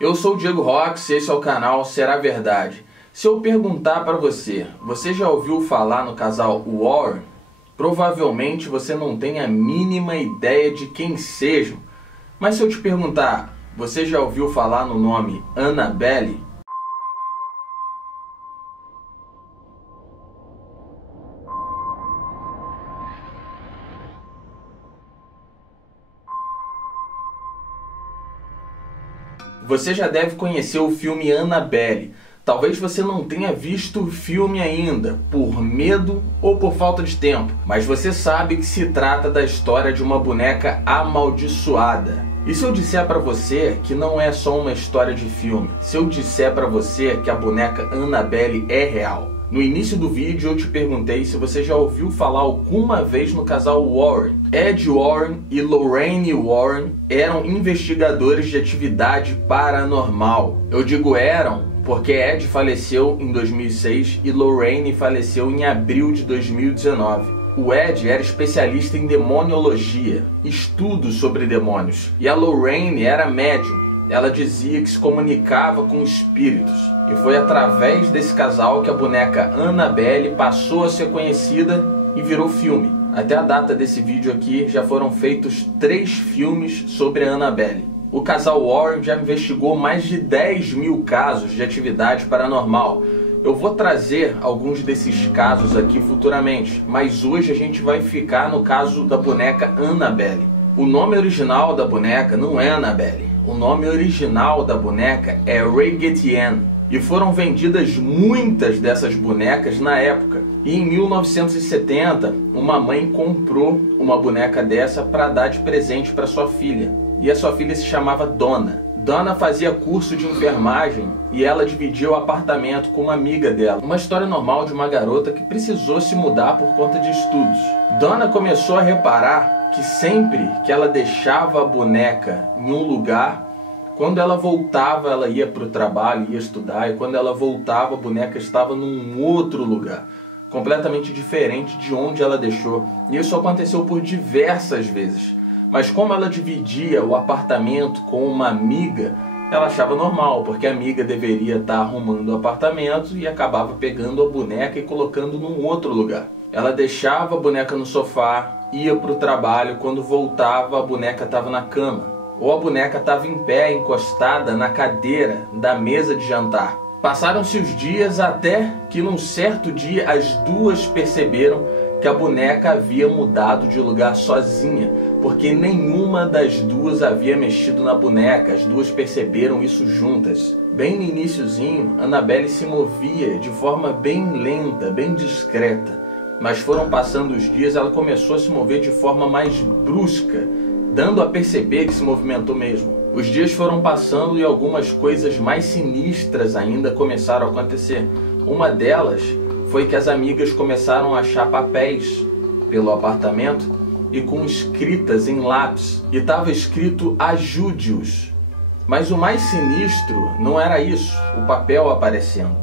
Eu sou o Diego Rox e esse é o canal Será Verdade. Se eu perguntar para você, você já ouviu falar no casal Warren? Provavelmente você não tem a mínima ideia de quem sejam. Mas se eu te perguntar, você já ouviu falar no nome Annabelle? Você já deve conhecer o filme Annabelle. Talvez você não tenha visto o filme ainda, por medo ou por falta de tempo, mas você sabe que se trata da história de uma boneca amaldiçoada. E se eu disser para você que não é só uma história de filme? Se eu disser para você que a boneca Annabelle é real? No início do vídeo eu te perguntei se você já ouviu falar alguma vez no casal Warren. Ed Warren e Lorraine Warren eram investigadores de atividade paranormal. Eu digo eram porque Ed faleceu em 2006 e Lorraine faleceu em abril de 2019. O Ed era especialista em demoniologia, estudos sobre demônios, e a Lorraine era médium. Ela dizia que se comunicava com espíritos. E foi através desse casal que a boneca Annabelle passou a ser conhecida e virou filme. Até a data desse vídeo aqui já foram feitos 3 filmes sobre a Annabelle. O casal Warren já investigou mais de 10 mil casos de atividade paranormal. Eu vou trazer alguns desses casos aqui futuramente, mas hoje a gente vai ficar no caso da boneca Annabelle. O nome original da boneca não é Annabelle. O nome original da boneca é Raggedy Ann. E foram vendidas muitas dessas bonecas na época. E em 1970, uma mãe comprou uma boneca dessa para dar de presente para sua filha. E a sua filha se chamava Donna. Donna fazia curso de enfermagem e ela dividia o apartamento com uma amiga dela. Uma história normal de uma garota que precisou se mudar por conta de estudos. Donna começou a reparar que sempre que ela deixava a boneca em um lugar, quando ela voltava, ela ia para o trabalho, ia estudar, e quando ela voltava, a boneca estava num outro lugar, completamente diferente de onde ela deixou. E isso aconteceu por diversas vezes. Mas como ela dividia o apartamento com uma amiga, ela achava normal, porque a amiga deveria estar arrumando o apartamento e acabava pegando a boneca e colocando num outro lugar. Ela deixava a boneca no sofá, ia para o trabalho, quando voltava a boneca estava na cama. Ou a boneca estava em pé, encostada na cadeira da mesa de jantar. Passaram-se os dias até que num certo dia as duas perceberam que a boneca havia mudado de lugar sozinha, porque nenhuma das duas havia mexido na boneca. As duas perceberam isso juntas. Bem no iniciozinho, Annabelle se movia de forma bem lenta, bem discreta. Mas foram passando os dias, ela começou a se mover de forma mais brusca, dando a perceber que se movimentou mesmo. Os dias foram passando e algumas coisas mais sinistras ainda começaram a acontecer. Uma delas foi que as amigas começaram a achar papéis pelo apartamento e com escritas em lápis. E estava escrito ajude-os. Mas o mais sinistro não era isso, o papel aparecendo.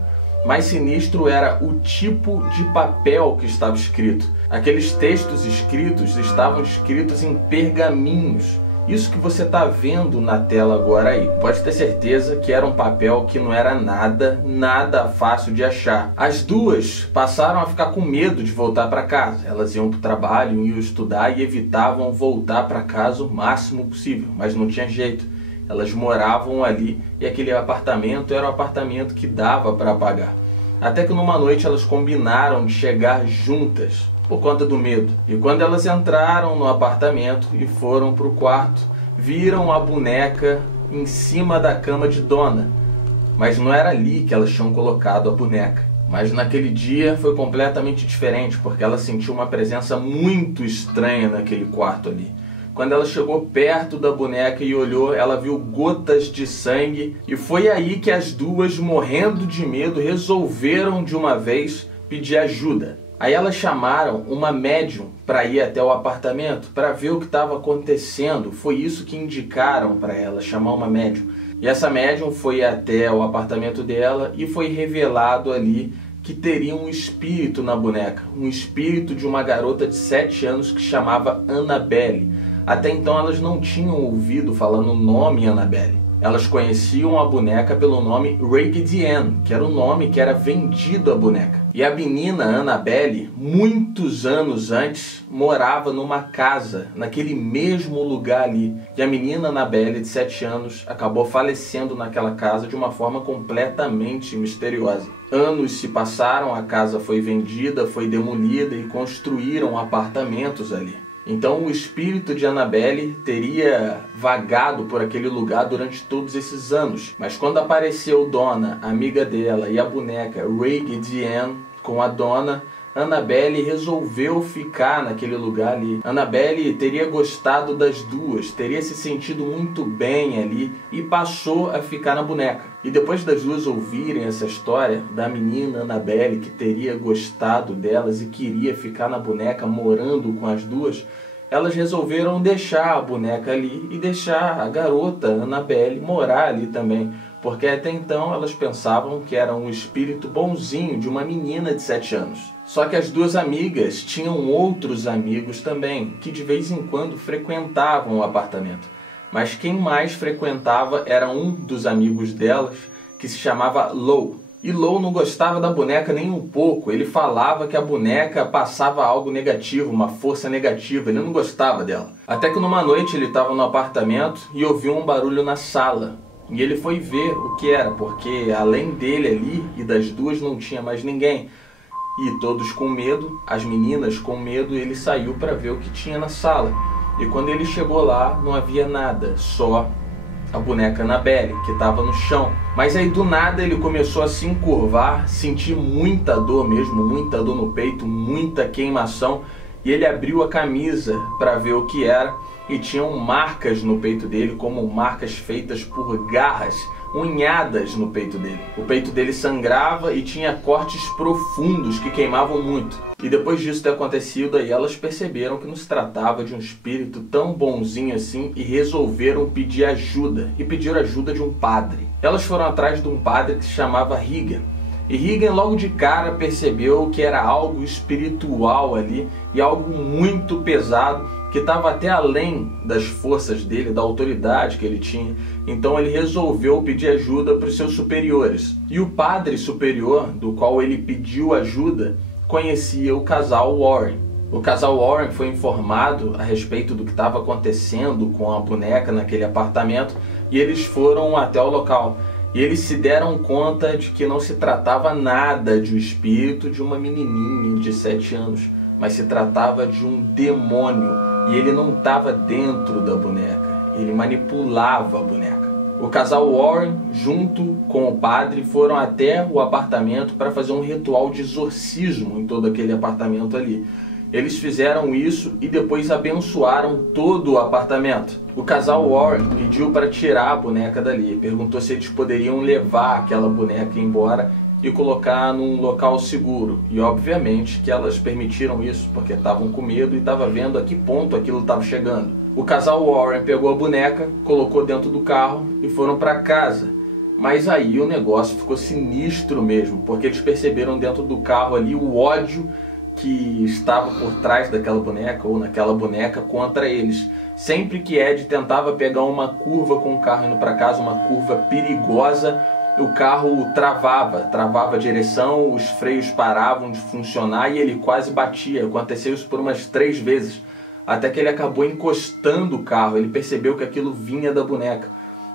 Mais sinistro era o tipo de papel que estava escrito. Aqueles textos escritos estavam escritos em pergaminhos. Isso que você está vendo na tela agora aí. Pode ter certeza que era um papel que não era nada fácil de achar. As duas passaram a ficar com medo de voltar para casa. Elas iam para o trabalho, iam estudar e evitavam voltar para casa o máximo possível. Mas não tinha jeito. Elas moravam ali e aquele apartamento era o apartamento que dava para pagar. Até que numa noite elas combinaram de chegar juntas por conta do medo. E quando elas entraram no apartamento e foram para o quarto, viram a boneca em cima da cama de Donna. Mas não era ali que elas tinham colocado a boneca. Mas naquele dia foi completamente diferente, porque ela sentiu uma presença muito estranha naquele quarto ali. Quando ela chegou perto da boneca e olhou, ela viu gotas de sangue. E foi aí que as duas, morrendo de medo, resolveram de uma vez pedir ajuda. Aí elas chamaram uma médium para ir até o apartamento para ver o que estava acontecendo. Foi isso que indicaram para ela, chamar uma médium. E essa médium foi até o apartamento dela e foi revelado ali que teria um espírito na boneca. Um espírito de uma garota de 7 anos que chamava Annabelle. Até então elas não tinham ouvido falando o nome Annabelle. Elas conheciam a boneca pelo nome Raggedy Ann, que era o nome que era vendido à boneca. E a menina Annabelle, muitos anos antes, morava numa casa, naquele mesmo lugar ali. E a menina Annabelle, de 7 anos, acabou falecendo naquela casa de uma forma completamente misteriosa. Anos se passaram, a casa foi vendida, foi demolida e construíram apartamentos ali. Então o espírito de Annabelle teria vagado por aquele lugar durante todos esses anos. Mas quando apareceu Donna, amiga dela, e a boneca Raggedy Ann com a Donna, Annabelle resolveu ficar naquele lugar ali. Annabelle teria gostado das duas, teria se sentido muito bem ali e passou a ficar na boneca. E depois das duas ouvirem essa história da menina Annabelle que teria gostado delas e queria ficar na boneca morando com as duas, elas resolveram deixar a boneca ali e deixar a garota Annabelle morar ali também. Porque até então elas pensavam que era um espírito bonzinho de uma menina de 7 anos. Só que as duas amigas tinham outros amigos também, que de vez em quando frequentavam o apartamento. Mas quem mais frequentava era um dos amigos delas, que se chamava Lou. E Lou não gostava da boneca nem um pouco. Ele falava que a boneca passava algo negativo, uma força negativa. Ele não gostava dela. Até que numa noite ele estava no apartamento e ouviu um barulho na sala. E ele foi ver o que era, porque além dele ali e das duas não tinha mais ninguém. E todos com medo, as meninas com medo, ele saiu para ver o que tinha na sala. E quando ele chegou lá, não havia nada, só a boneca Annabelle, que estava no chão. Mas aí do nada ele começou a se encurvar, sentir muita dor mesmo, muita dor no peito, muita queimação. E ele abriu a camisa para ver o que era. E tinham marcas no peito dele, como marcas feitas por garras, unhadas no peito dele. O peito dele sangrava e tinha cortes profundos que queimavam muito. E depois disso ter acontecido, aí elas perceberam que não se tratava de um espírito tão bonzinho assim e resolveram pedir ajuda. E pediram ajuda de um padre. Elas foram atrás de um padre que se chamava Regan. E Regan logo de cara percebeu que era algo espiritual ali e algo muito pesado, que estava até além das forças dele, da autoridade que ele tinha. Então ele resolveu pedir ajuda para os seus superiores. E o padre superior, do qual ele pediu ajuda, conhecia o casal Warren. O casal Warren foi informado a respeito do que estava acontecendo com a boneca naquele apartamento e eles foram até o local. E eles se deram conta de que não se tratava nada de um espírito de uma menininha de 7 anos, mas se tratava de um demônio. E ele não estava dentro da boneca, ele manipulava a boneca. O casal Warren, junto com o padre, foram até o apartamento para fazer um ritual de exorcismo em todo aquele apartamento ali. Eles fizeram isso e depois abençoaram todo o apartamento. O casal Warren pediu para tirar a boneca dali, perguntou se eles poderiam levar aquela boneca embora e colocar num local seguro. E obviamente que elas permitiram isso, porque estavam com medo e estavam vendo a que ponto aquilo estava chegando. O casal Warren pegou a boneca, colocou dentro do carro e foram para casa. Mas aí o negócio ficou sinistro mesmo, porque eles perceberam dentro do carro ali o ódio que estava por trás daquela boneca ou naquela boneca contra eles. Sempre que Ed tentava pegar uma curva com o carro indo para casa, uma curva perigosa, o carro travava a direção, os freios paravam de funcionar e ele quase batia. Aconteceu isso por umas 3 vezes, até que ele acabou encostando o carro. Ele percebeu que aquilo vinha da boneca.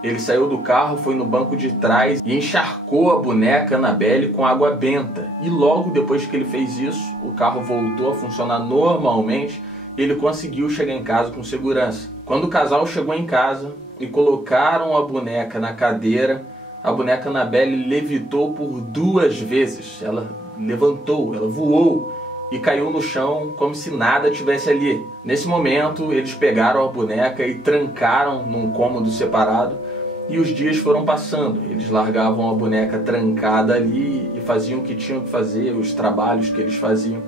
Ele saiu do carro, foi no banco de trás e encharcou a boneca Annabelle com água benta. E logo depois que ele fez isso, o carro voltou a funcionar normalmente e ele conseguiu chegar em casa com segurança. Quando o casal chegou em casa e colocaram a boneca na cadeira, a boneca Annabelle levitou por 2 vezes. Ela levantou, ela voou e caiu no chão como se nada tivesse ali. Nesse momento, eles pegaram a boneca e trancaram num cômodo separado e os dias foram passando. Eles largavam a boneca trancada ali e faziam o que tinham que fazer, os trabalhos que eles faziam.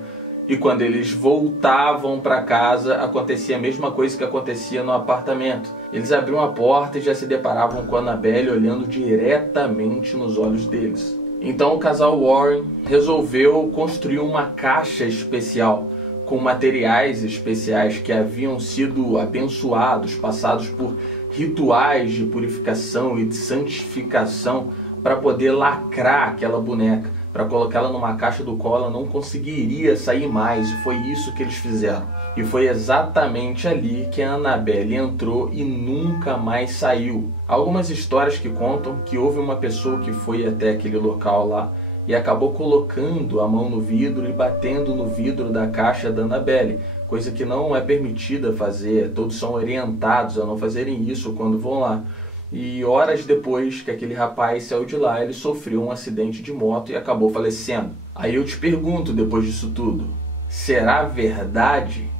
E quando eles voltavam para casa, acontecia a mesma coisa que acontecia no apartamento. Eles abriam a porta e já se deparavam com a Annabelle olhando diretamente nos olhos deles. Então o casal Warren resolveu construir uma caixa especial com materiais especiais que haviam sido abençoados, passados por rituais de purificação e de santificação para poder lacrar aquela boneca, para colocá-la numa caixa do qual ela não conseguiria sair mais. E foi isso que eles fizeram. E foi exatamente ali que a Annabelle entrou e nunca mais saiu. Há algumas histórias que contam que houve uma pessoa que foi até aquele local lá e acabou colocando a mão no vidro e batendo no vidro da caixa da Annabelle, coisa que não é permitida fazer. Todos são orientados a não fazerem isso quando vão lá. E horas depois que aquele rapaz saiu de lá, ele sofreu um acidente de moto e acabou falecendo. Aí eu te pergunto, depois disso tudo, será verdade?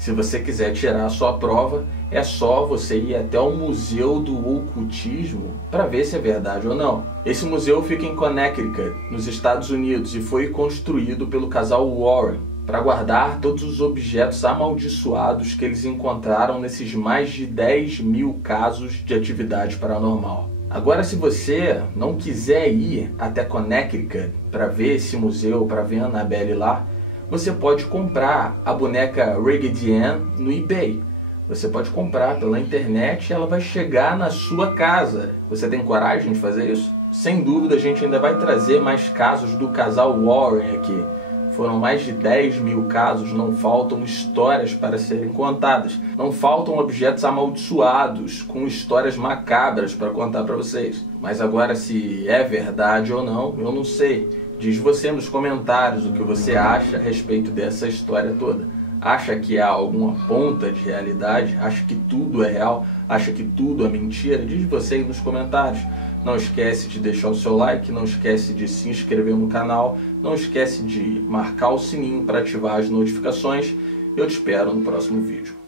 Se você quiser tirar a sua prova, é só você ir até o Museu do Ocultismo para ver se é verdade ou não. Esse museu fica em Connecticut, nos Estados Unidos, e foi construído pelo casal Warren para guardar todos os objetos amaldiçoados que eles encontraram nesses mais de 10 mil casos de atividade paranormal. Agora, se você não quiser ir até Connecticut para ver esse museu, para ver a Annabelle lá, você pode comprar a boneca Raggedy Ann no eBay. Você pode comprar pela internet e ela vai chegar na sua casa. Você tem coragem de fazer isso? Sem dúvida, a gente ainda vai trazer mais casos do casal Warren aqui. Foram mais de 10 mil casos, não faltam histórias para serem contadas. Não faltam objetos amaldiçoados, com histórias macabras para contar para vocês. Mas agora, se é verdade ou não, eu não sei. Diz você nos comentários o que você acha a respeito dessa história toda. Acha que há alguma ponta de realidade? Acha que tudo é real? Acha que tudo é mentira? Diz você aí nos comentários. Não esquece de deixar o seu like, não esquece de se inscrever no canal, não esquece de marcar o sininho para ativar as notificações. Eu te espero no próximo vídeo.